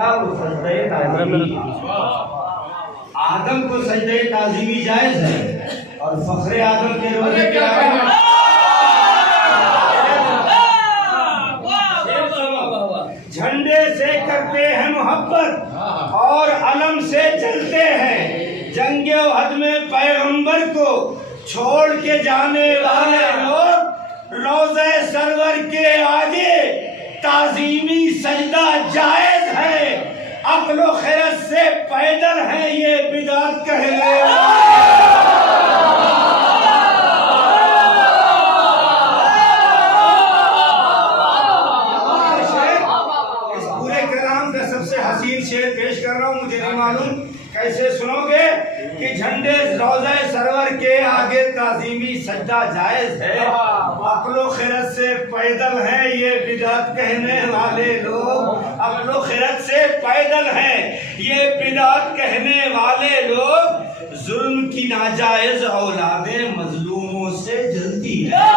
था वो सजदे ताज़ीमी। आदम को सजदे ताज़ीमी जायज़ है और फख्रे आदम के रोज़े के आगे झंडे से करते हैं मोहब्बत और अलम से चलते हैं। जंगे उहद में पैगंबर को छोड़ के जाने वाले लोग रोज़े सरवर के आगे ताज़ीमी सजदा जायज़ है, अक्ल खैरत से पैदल है ये बिदात कहने हसीन शेर पेश कर रहा हूँ, मुझे नहीं मालूम कैसे सुनोगे कि झंडे रोज़े सरवर के आगे ताज़ीमी सजदा जायज़ है, अक्लो खैरत से पैदल है ये बिदात कहने वाले लोग। अक्लो खैरत से पैदल है ये बिदात कहने वाले लोग। जुल्म की नाजायज औलादें मजलूमों से जलती है।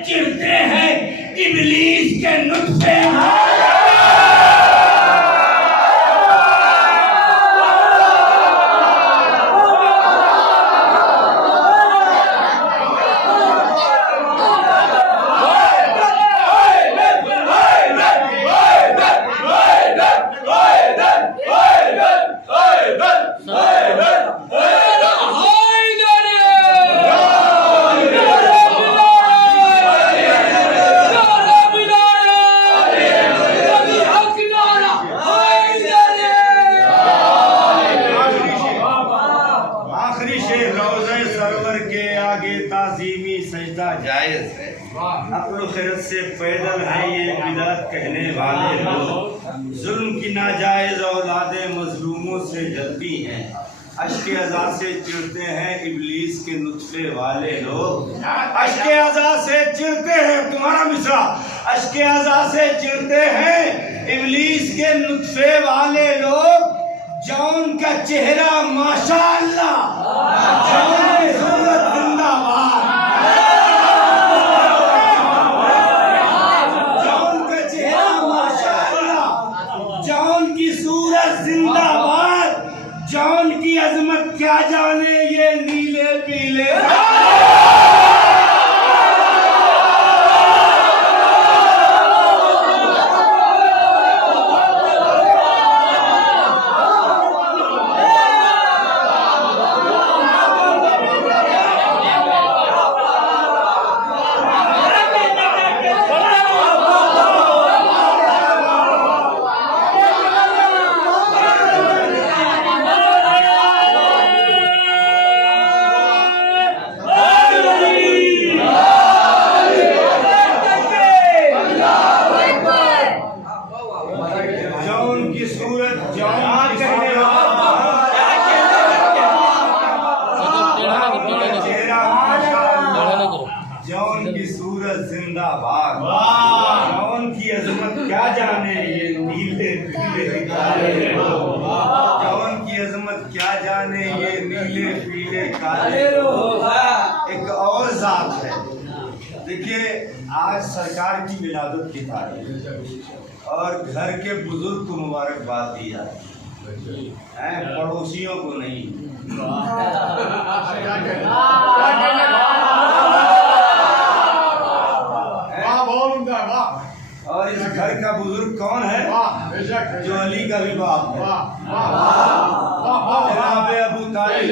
चिरते हैं इब्लीस के नुत्फे ताज़ीमी सजदा जायज़ है, अक्ल खैरत से पैदल है ये बिदात कहने वाले लोग। जुल्म की नाजायज़ औलादें मजलूमों से जलती हैं, अश्के अज़ा से चिढ़ते हैं इब्लीस के नुत्फे वाले लोग। अश्के अज़ा से चिढ़ते हैं, तुम्हारा मिसरा, अश्के अज़ा से चिढ़ते हैं इब्लीस के नुत्फे वाले लोग। जौन का चेहरा माशाअल्लाह, जौन की सूरत जिंदाबाद, जौन का चेहरा माशाअल्लाह, जौन की सूरत जिंदाबाद, जौन की अजमत क्या जाने ये नीले पीले। जौन की सूरत जिंदाबाद, जौन की अजमत क्या जाने ये नीले पीले काले लोग, जौन की अजमत क्या जाने ये नीले पीले काले लोग। एक और जात है, देखिए आज सरकार की विलादत की तारीख और घर के बुजुर्ग को मुबारकबाद दी जाती है, पड़ोसियों को नहीं। और इस घर का बुजुर्ग कौन है? जो अली का भी बाप है, जनाब अबू तालिब।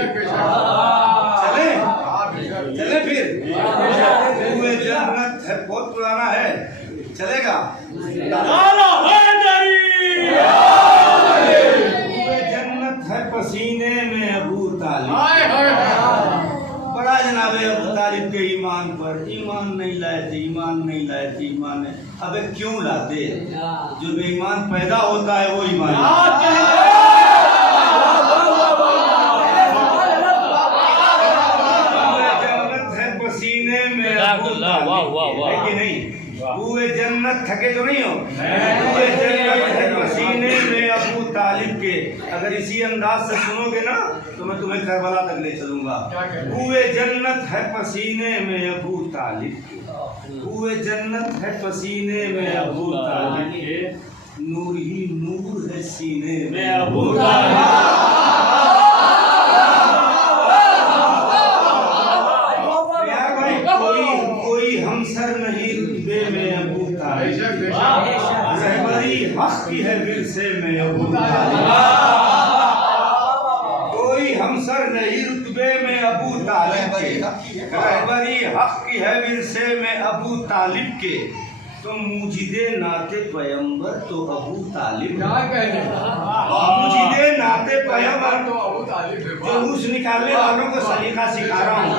चले चले फिर जन्नत है, बहुत पुराना है, चलेगा। जन्नत है पसीने में अबू तालिब। बड़ा जनाब अबू तालिब के ईमान पर, ईमान नहीं लाए थे, ईमान नहीं लाए थे, ईमान नहीं। अबे क्यों लाते? जो बेईमान पैदा होता है वो ईमान जन्नत है पसीने में अबू तालिब, है कि नहीं? पूरे जन्नत थके तो नहीं हो, पूरे जन्नत है पसीने में अबू तालिब के। अगर इसी अंदाज से सुनोगे ना तो मैं तुम्हें करबला तक ले चलूंगा। हुए जन्नत है पसीने में अबू तालिब के, हुए जन्नत है पसीने में अबू तालिब के, नूर ही नूर है सीने में अबू तालिब। कोई हमसर नहीं रुतबे में अबू तालिब, रहबरी हक की है विरसे में अबू तालिब। कोई हमसर नहीं रुतबे में अबू तालिब के, रहबरी हक की है विरसे में अबू तालिब के, तो मुजिदे नाते पैगंबर तो अबू तालिब, मुजिदे नाते पैगंबर तो अबू तालिब। जुलूस निकालने वालों को सलीका सिखा रहा हूँ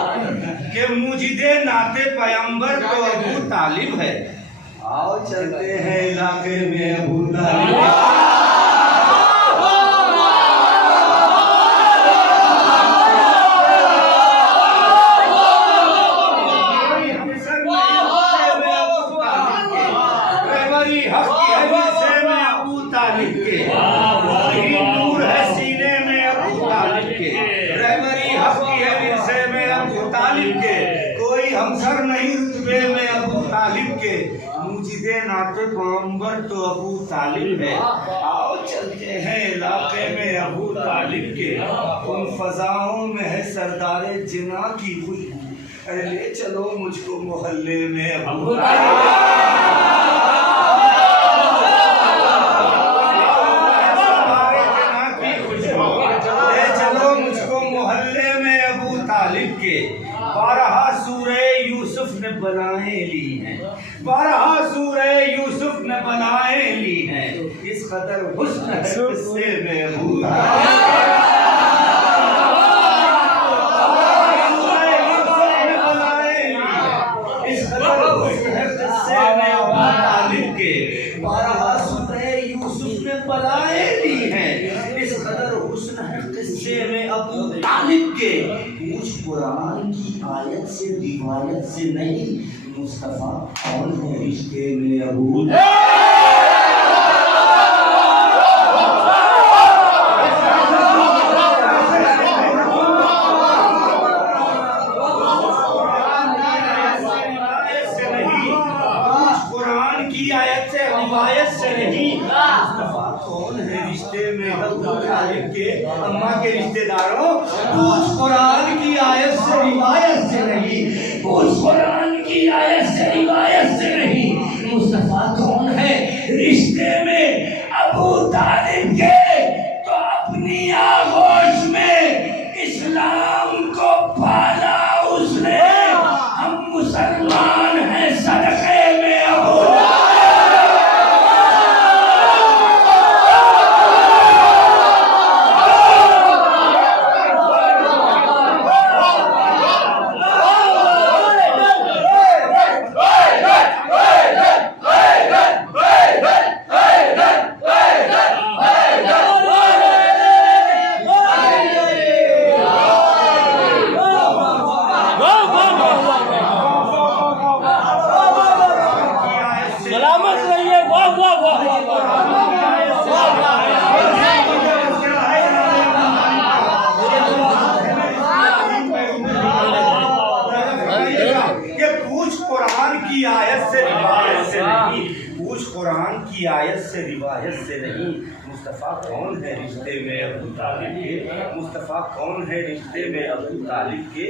कि मुजिदे नाते पैगंबर तो अबू तालिब है। आओ चलते हैं इलाके में अबू तालिब। नूर है सीने में अबू तालिब के, रहबरी हक की है विरसे में अबू तालिब के, कोई हमसर नहीं रुतबे में अबू तालिब के, मुजिदे नाते पैगंबर तो अबू तालिब है। आओ चलते हैं इलाके में अबू तालिब के, उन फजाओं में है सरदारे जिना की खुशबू, अरे ले चलो मुझको मोहल्ले में अबू तालिब। बारहा सूरे यूसुफ ने बनाए ली हैं, बारहा सूरे यूसुफ ने बनाए ली हैं, इस कदर हुस्न है किस्से में अबू तालिब। इस कदर हुस्न है किस्से में अबू तालिब के, बारहा सूरे यूसुफ ने बनाए ली हैं, इस कदर हुस्न है किस्से में अबू तालिब के, कुछ कुरान की आयत से रिवायत से नहीं, मुस्तफा कौन है रिश्ते में अबू कुरान की आयत से रिवायत से नहीं, मुस्तफा कौन है रिश्ते में अबू तालिब के। अम्मा के रिश्तेदारों, कुछ कुरान की आयत से रिवायत से नहीं, कुछ कुरान की आयत से रिवायत से नहीं, मुस्तफा कौन है रिश्ते में अबू तालिब के, तो अपनी आगोश में इस्लाम को पाला उसने, हम मुसलमान हैं सदक़े में अबू कुरान की आयत से रिवायत से नहीं, मुस्तफ़ा कौन है रिश्ते में अबू तालिब के, मुस्तफ़ा कौन है रिश्ते में अबू तालिब के,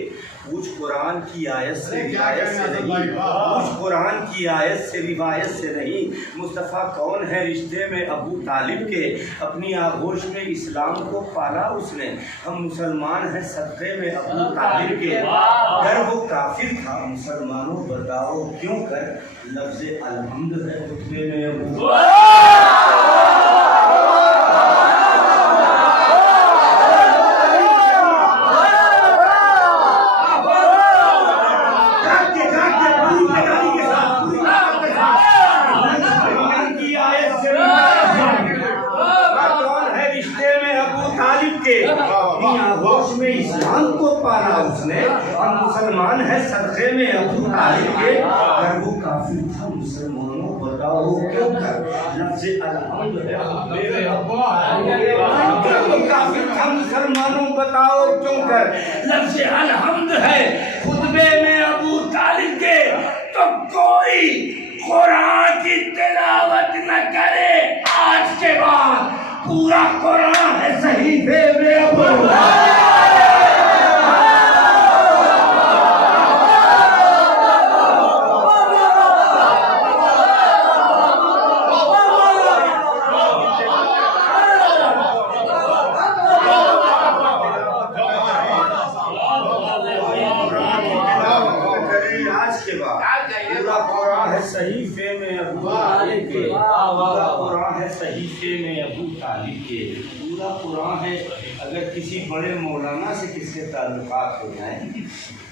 पूछ कुरान की आयत से रिवायत से नहीं, पूछ कुरान की आयत से रिवायत से नहीं, मुस्तफ़ा कौन है रिश्ते में अबू तालिब के, अपनी आगोश में इस्लाम को पाला उसने, हम मुसलमान हैं सदक़े में अबू तालिब के, अगर वो काफिर था मुसलमानों बताओ क्यों कर, लफ्ज़ अलहम्द है रुतबे में अबू में इस्लाम को पाला उसने, हम मुसलमान है सदक़े में अबू तालिब के, अगर वो काफिर था मुसलमानों बता बताओ क्यों कर लफ्ज़ अलहम्द है काफिर था मुसलमानों बताओ क्यों कर लफ्ज़ अलहम्द है खुतबे में अबू तालिब के तो कोई कुरान की तिलावत न करे आज के बाद पूरा कुरान है सहीफे में अबू सहीफे में अबू तालिब के पूरा कुरान है सहीफे में अबू तालिब के पूरा कुरान है। अगर किसी बड़े मौलाना से किसके ताल्लुकात हो जाए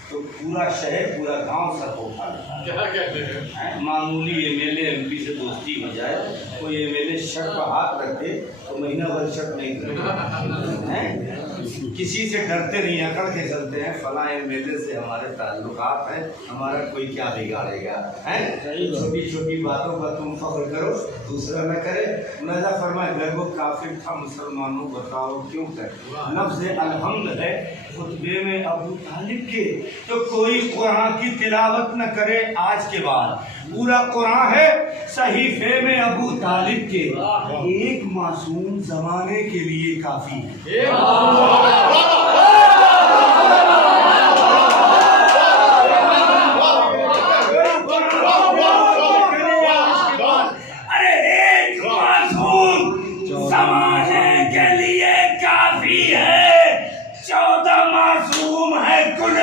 तो पूरा शहर पूरा गांव सब होता है। मामूली एमएलए एमपी से दोस्ती हो जाए कोई एमएलए शर्ट पर हाथ रख दे तो महीना भर शर्ट नहीं करते किसी से डरते नहीं अकड़ के चलते हैं फला एमएलए से हमारे ताल्लुकात हैं हमारा कोई क्या बिगाड़ेगा है। छोटी छोटी बातों पर तुम फख्र करो दूसरा न करे। नज़ा फरमाए लगो काफिर था मुसलमानों बताओ क्यों कर लफ्ज़ अलहम्द है खुतबे में अबू तालिब के तो कोई कुरान की तिलावत न करे आज के बाद पूरा कुरान है सहीफे में अबू तालिब के एक मासूम जमाने के लिए काफी है। अरे एक मासूम जमाने के लिए काफी है 14 मासूम है कुल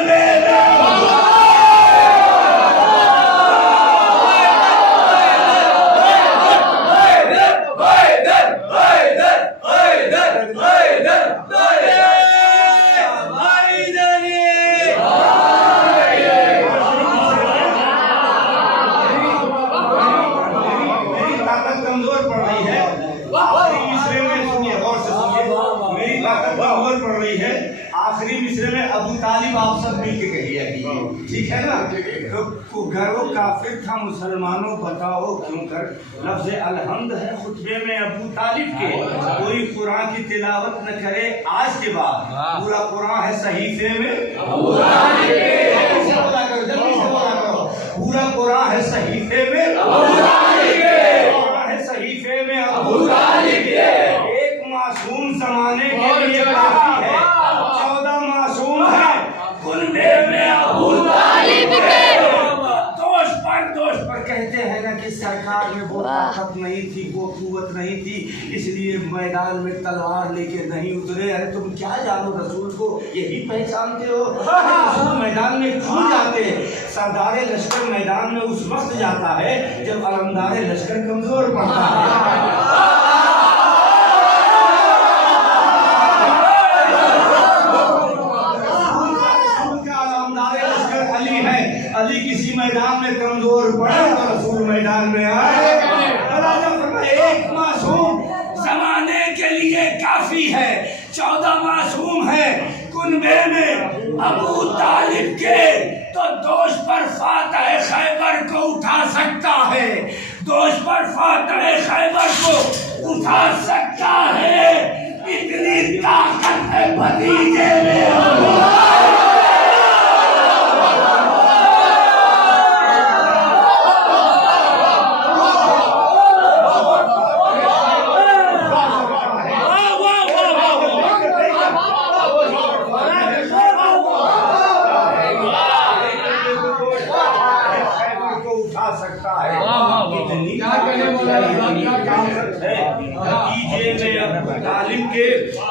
आखिरी मिसरे में अबू तालिब आप सब मिल के कहिए ठीक है ना। तो घरों काफिर था मुसलमानों बताओ क्यों कर लफ्ज़ अलहम्द है खुतबे में अबू तालिब के कोई कुरान की तिलावत न करे आज के बाद पूरा कुरान है सहीफे में अबू तालिब के पूरा कुरान है सहीफे में अबू तालिब के कुरान है सहीफे में अबू तालिब के एक मासूम जमाने के लिए काफी है 14 मासूम है कुनबे में अबू तालिब के दोष पर कहते हैं ना कि सरकार में वो ताकत नहीं थी वो कुव्वत नहीं थी इसलिए मैदान में तलवार लेके नहीं उतरे। अरे तुम क्या जानो रसूल को यही पहचानते हो रसूल मैदान में क्यों जाते हैं। सरदार लश्कर मैदान में उस वक्त जाता है जब अलमदार लश्कर कमजोर पड़ता है। अली किसी मैदान में कमजोर पड़े तो रसूल मैदान में आए। एक मासूम जमाने के लिए काफी है 14 मासूम है कुनबे में अबू तालिब के तो दोष पर फातह खैबर को उठा सकता है दोष पर फातह खैबर को उठा सकता है इतनी ताकत है भतीजे में।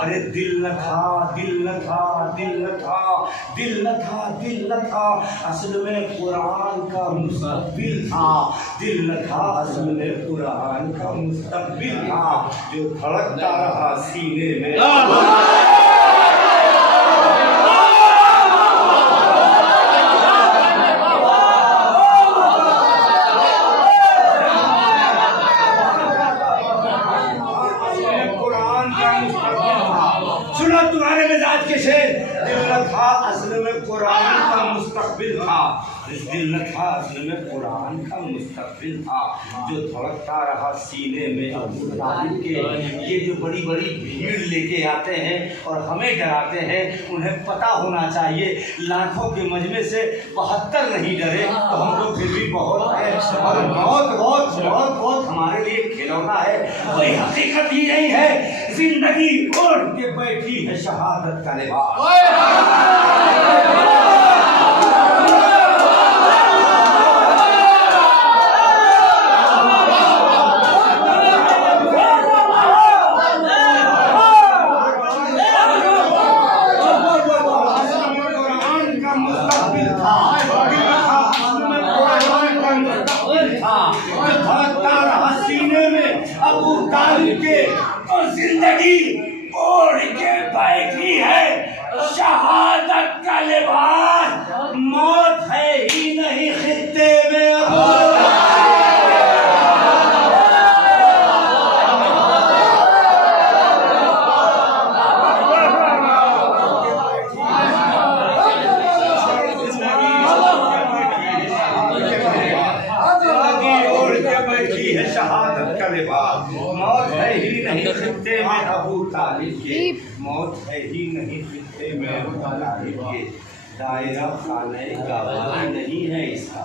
अरे दिल न था असल में कुरान का मुस्तक़बिल था दिल न था असल में कुरान का मुस्तक़बिल था जो धड़कता रहा सीने में। तुम्हारे मिजाज के शेर दिल न था असल में कुरान का मुस्तक़बिल था इस दिल न था असल में कुरान का मुस्तकबिल था, जो धड़कता रहा सीने में अबू तालिब के। ये जो बड़ी बड़ी भीड़ लेके आते हैं और हमें डराते हैं, उन्हें पता होना चाहिए लाखों के मजमे से 72 नहीं डरे तो हम लोग फिर भी बहुत है, और बहुत बहुत बहुत बहुत हमारे लिए खिलौना है। कोई हकीकत ही नहीं है, जिंदगी ओढ़ के बैठी है शहादत का लिबास। जिंदगी ओढ़ के बैठी है शहादत का लिबास। मौत है ही नहीं खित्ते में अबू शहादत का लिबास। मौत है ही नहीं खित्ते में अबू तालिब के, मौत है ही नहीं खित्ते में अबू तालिब के। दायरा खाने का नहीं है इसका,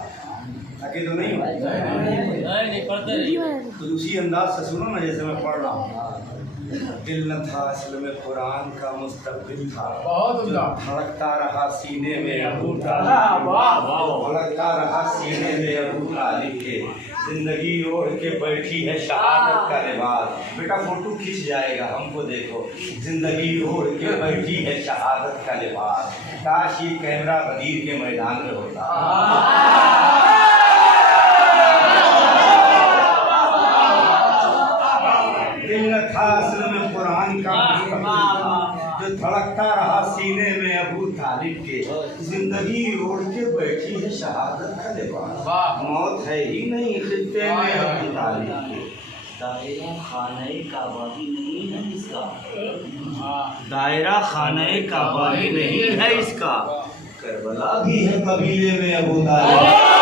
ताकि तो नहीं तो उसी अंदाज से सुनो ना जैसे मैं पढ़ रहा हूँ। दिल न था असल में कुरान का मुस्तकबिल था, धड़कता रहा सीने में अबू तालिब, धड़कता रहा सीने में अबू तालिब के। जिंदगी ओढ़ के बैठी है शहादत का लिबास। बेटा फोटो खींच जाएगा, हमको देखो। जिंदगी ओढ़ के बैठी है शहादत का लिबास। काश ये कैमरा गदीर के मैदान में होता। दिल न था असल में कुरान का जो धड़कता रहा सीने में अबू तालिब के। जिंदगी ओढ़ के बैठी है शहादत का लिबास। मौत है ही नहीं खित्ते में अबू तालिब के। दायरा खाने काबा ही नहीं है इसका, दायरा खाने काबा ही नहीं है इसका। करबला भी है कबीले में अबू तालिब।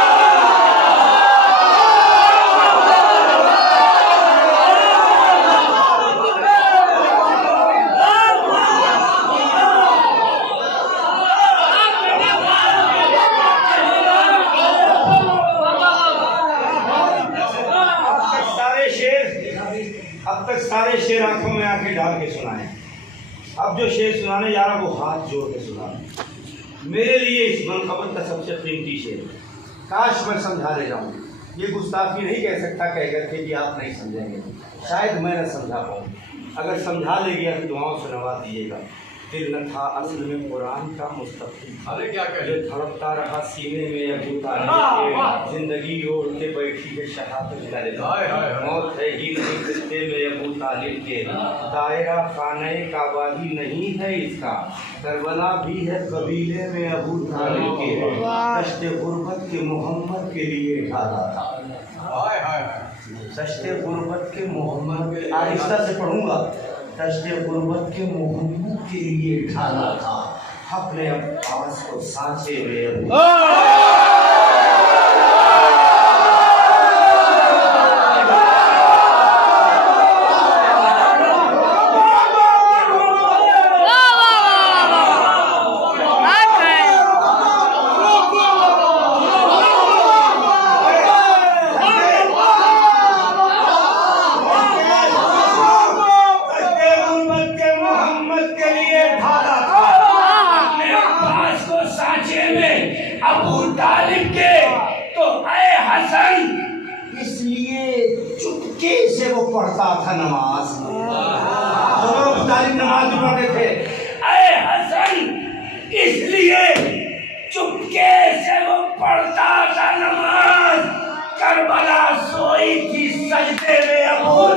अब तक सारे शेर आंखों में आंखें डाल के सुनाए, अब जो शेर सुनाने जा रहा वो हाथ जोड़ के सुनाए। मेरे लिए इस मनकबत का सबसे कीमती शेर, काश मैं समझा ले जाऊँ। ये गुस्ताखी नहीं कह सकता कह करके कि आप नहीं समझेंगे, शायद मैं न समझा पाऊँ। अगर समझा ले गया तो दुआओं से नवा दीजिएगा। दिल न था असल में कुरान का मुस्तकबिल था, जो धड़कता रहा सीने में अबू तालिब के। जिंदगी ओढ़ के बैठी है शहादत का लिबास। मौत है ही नहीं खित्ते में अबू तालिब के। दायरा खाने काबा ही नहीं है इसका। करबला भी है कबीले में अबू तालिब के। दश्ते गुर्बत के मोहम्मद के लिए ढाला था, दश्ते गुर्बत के मोहम्मद, आहिस्ता से पढ़ूंगा। दश्ते गुर्बत के मोहम्मद के लिए ढाला था, हक ने अब्बास को सांचे में। अबू तालिब के तो ऐ हसन, इसलिए चुपके से वो पढ़ता था नमाज। अबू तालिब नमाज भी पढ़ते थे। ऐ हसन, इसलिए चुपके से वो पढ़ता था नमाज। करबला सोई थी सजदे में अबू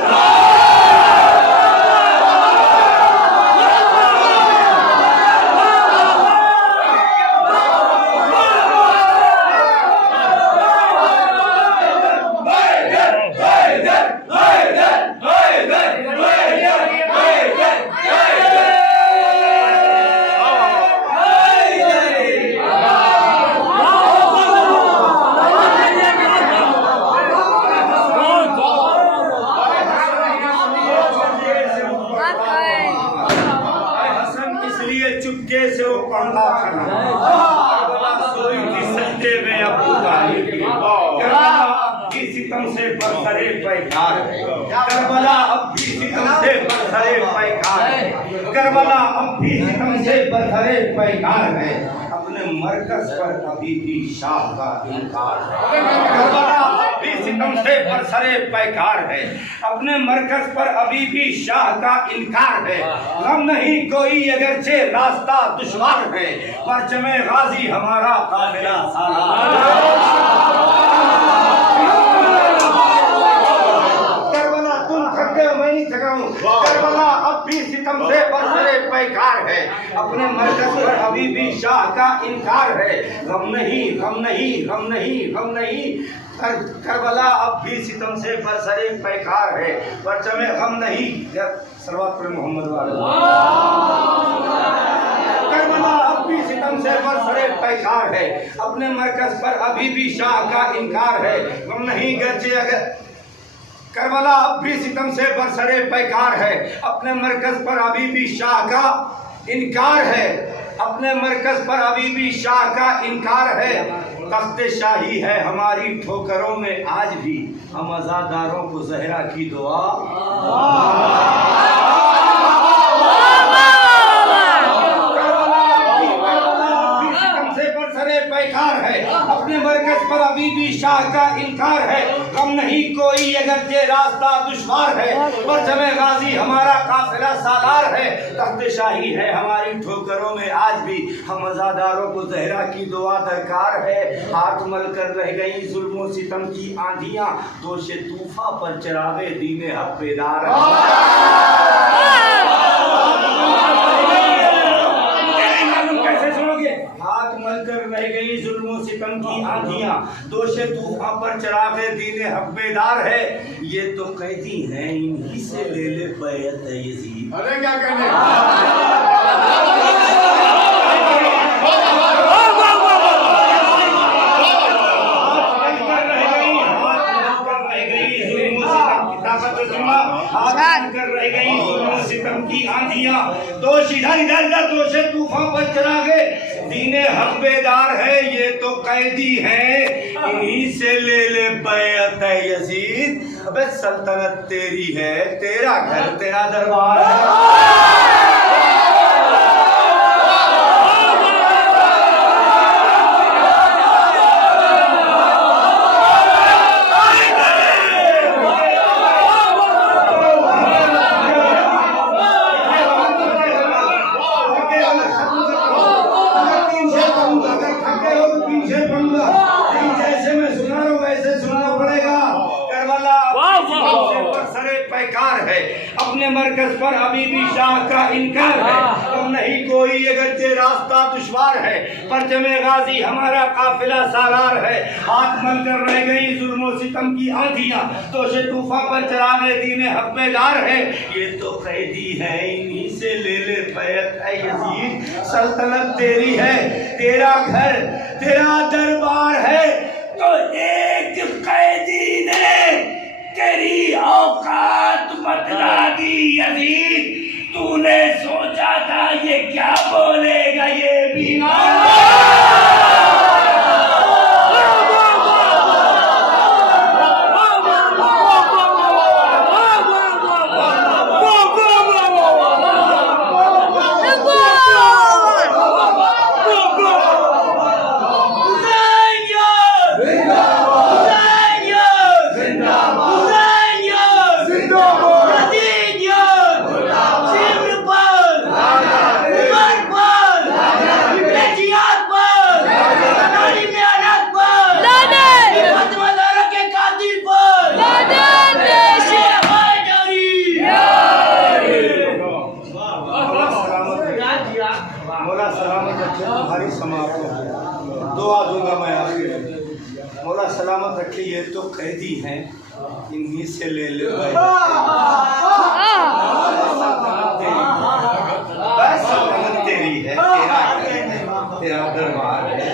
से वो पढ़ता था करबला सोई थी सजदे में अबू तालिब की करबला अब भी सितम से बरसरे पैकार है करबला अब भी सितम से बरसरे पैकार है करबला अब भी सितम से बरसरे पैकार है अपने मरकज पर अभी भी शाह का इनकार है करबला अब भी सितम से बरसरे पैकार है अपने मरकज पर अभी भी शाह का इनकार है गम नहीं कोई अगरचे रास्ता दुश्वार है परचमे गाजी हमारा काफिला सालार करबला तुम थक गए मैं नहीं थका हूँ करबला अब भी सितम से बरसरे पैकार है अपने मरकज पर अभी भी शाह का इनकार है गम नहीं गम नहीं गम नहीं गम नहीं करबला अब भी सितम से बरसरे पैकार है परचमे गम नहीं सलवात पर मोहम्मद वाले करबला अब भी सितम से बरसरे पैकार है अपने मरकज पर अभी भी शाह का इनकार है गम नहीं गरचे अगर करबला अब भी सितम से बरसरे पैकार है अपने मरकज पर अभी भी शाह का इनकार है अपने मरकज पर अभी भी शाह का इनकार है तख्ते शाही है हमारी ठोकरों में आज भी हम आजादारों को जहरा की दुआ पैकार है अपने मरकज पर अभी भी शाह का इनकार है कम नहीं कोई अगर ये रास्ता दुश्वार है पर जमे गाजी हमारा काफिला सालार है तख्त शाही है हमारी ठोकरों में आज भी हम आजादारों को जहरा की दुआ दरकार है हाथ मल कर रह गई जुल्मों सितम की आंधियां दोषे तूफा पर चरावे दीने हक बेदार कैसे सुनोगे हाथ मल कर रह गई जुल्मों सितम की आंधियां दोषे तूफान पर चरागे दीने हब्बेदार है ये तो कैदी हैं इन्हीं से ले ले बैत यजीद अरे क्या करने कर रह गई सितम की आंधियां दोष इधर इधर दोषे तूफान पर चरागे दीने हब्बेदार है ये तो कैदी हैं इन्हीं से ले ले बैत यजीद अबे सल्तनत तेरी है तेरा घर तेरा दरबार है अपने मरकज पर अभी भी शाह का इनकार है कम नहीं कोई अगर ये रास्ता दुश्वार है परचमे गाजी हमारा काफिला सालार है हाथ मल कर रह गई जुल्मों सितम की आंधियां दोषे तूफान पर चरागे दीने हब्बेदार है ये तो कैदी है इन्हीं से ले ले बैत यजीद सल्तनत तेरी है तेरा घर तेरा दरबार है तो एक कैदी ने तेरी औकात बतला दी यजीद तूने सोचा था ये क्या बोलेगा ये बीमार तुम्हारी समाप्त दुआ दूंगा मैं आखिर मौला सलामत रखे ये तो कैदी हैं इन्हीं से ले ले बस सल्तनत तेरी है तेरा दरबार है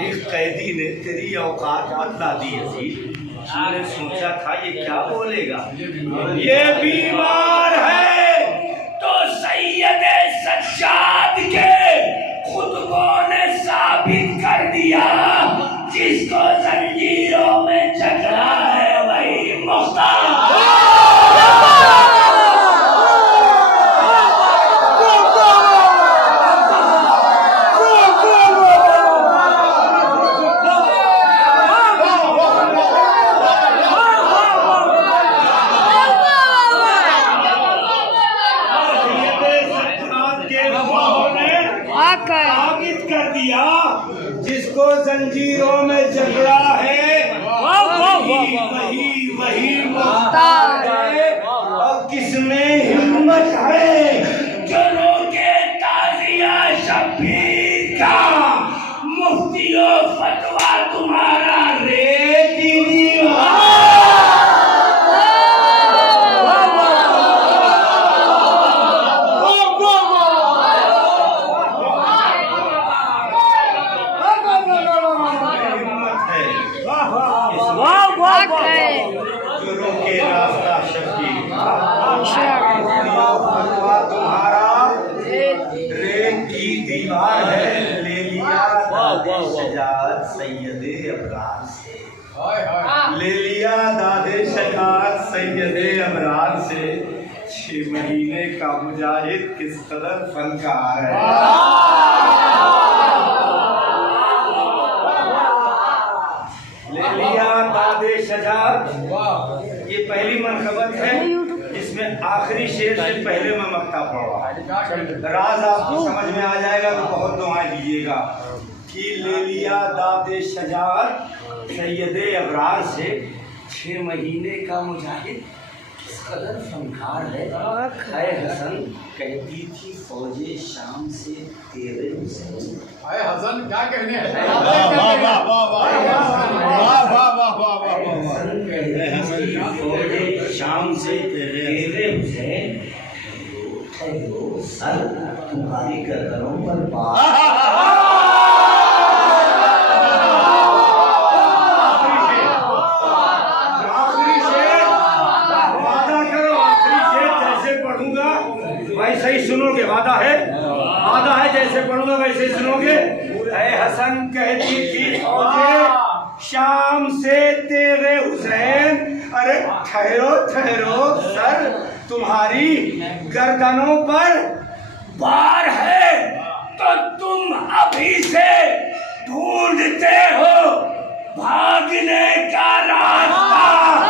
एक कैदी ने तेरी औकात बतला दी यजीद तूने सोचा था ये क्या बोलेगा ये बीमार है तो सैयद सज्जाद के साबित कर दिया जिसको जंजीरों में जकड़ा है वही मुख्तार है। और किसमें हिम्मत है जो रोके ताज़िया शब्बीर का, मुफ्तियों फतवा तुम्हारा रे दीदी। जो रोके रास्ता शब्बीर तुम्हारा रेत की दीवार है। ले लिया शजात सैयदे अबरार से, ले लिया दादे शजात सैयदे अबरार से। 6 महीने का मुजाहिद किस कदर फनकार है। ले लिया दादे शजात, ये पहली मनकबत है जिसमें आखिरी शेर से पहले मैं मक्ता पढ़ रहा हूँ। राज आपको समझ में आ जाएगा तो बहुत दुआएं दीजिएगा कि ले लिया दादे शजात सैयदे अबरार से। 6 महीने का मुजाहिद किस कदर फनकार है। खाए हसन कहती थी फौजे शाम से तेरे हुसैन। आए हसन क्या कहने हैं। फौजे शाम से तेरे हुसैन, सर तुम्हारी गर्दनों पर वैसे ही सुनोगे। वादा है जैसे पढ़ूंगा वैसे ही सुनोगे। ऐ हसन कहती थी फौजे शाम से तेरे हुसैन। अरे ठहरो सर तुम्हारी गर्दनों पर बार है तो तुम अभी से ढूंढते हो भागने का रास्ता।